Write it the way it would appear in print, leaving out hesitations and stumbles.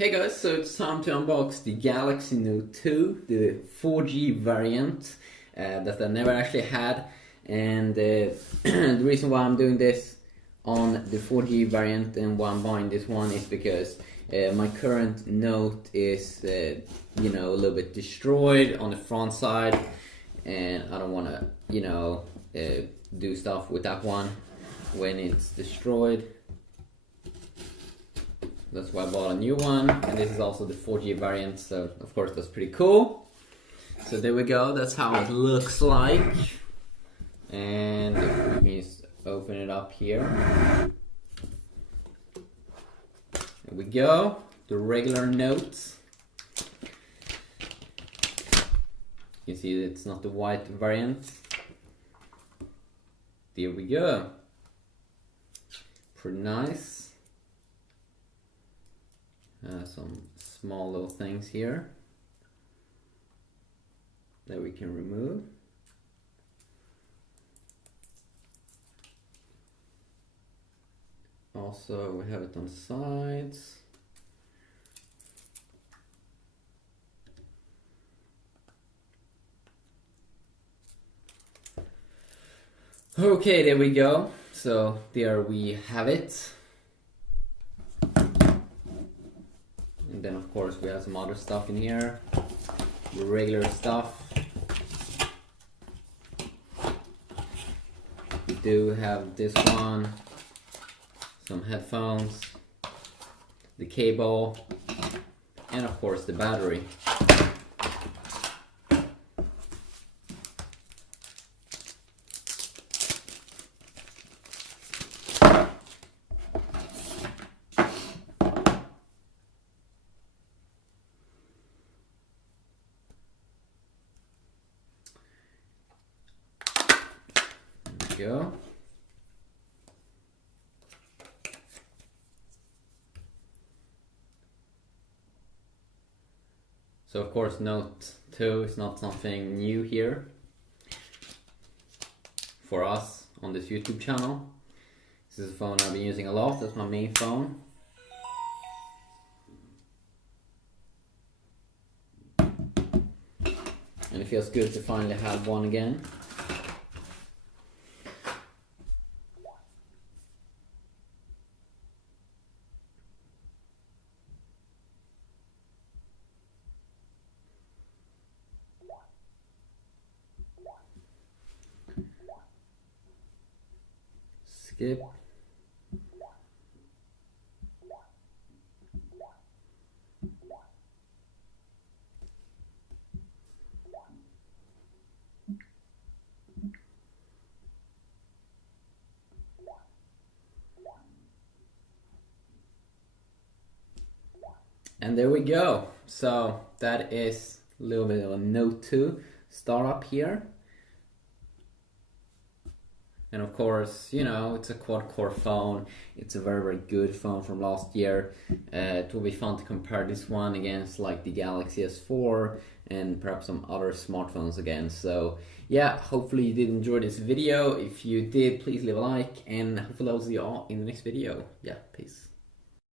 Hey guys, so it's time to unbox the Galaxy Note 2, the 4G variant that I never actually had. And the reason why I'm doing this on the 4G variant and why I'm buying this one is because my current Note is, a little bit destroyed on the front side, and I don't want to, do stuff with that one when it's destroyed. That's why I bought a new one, and this is also the 4G variant, so of course that's pretty cool. So there we go, that's how it looks like. And we can just open it up here. There we go, the regular Note. You see it's not the white variant. There we go. Pretty nice. Some small little things here that we can remove. Also, we have it on the sides. Okay, there we go. So there we have it. And then of course we have some other stuff in here, the regular stuff. We do have this one, some headphones, the cable, and of course the battery. Go. So of course Note 2 is not something new here for us on this YouTube channel. This is a phone I've been using a lot, that's my main phone. And it feels good to finally have one again. Skip. And there we go. So that is a little bit of a Note 2 startup here. And of course, it's a quad-core phone. It's a very, very good phone from last year. It will be fun to compare this one against like the Galaxy S4 and perhaps some other smartphones again. So yeah, hopefully you did enjoy this video. If you did, please leave a like, and hopefully I'll see you all in the next video. Yeah, peace.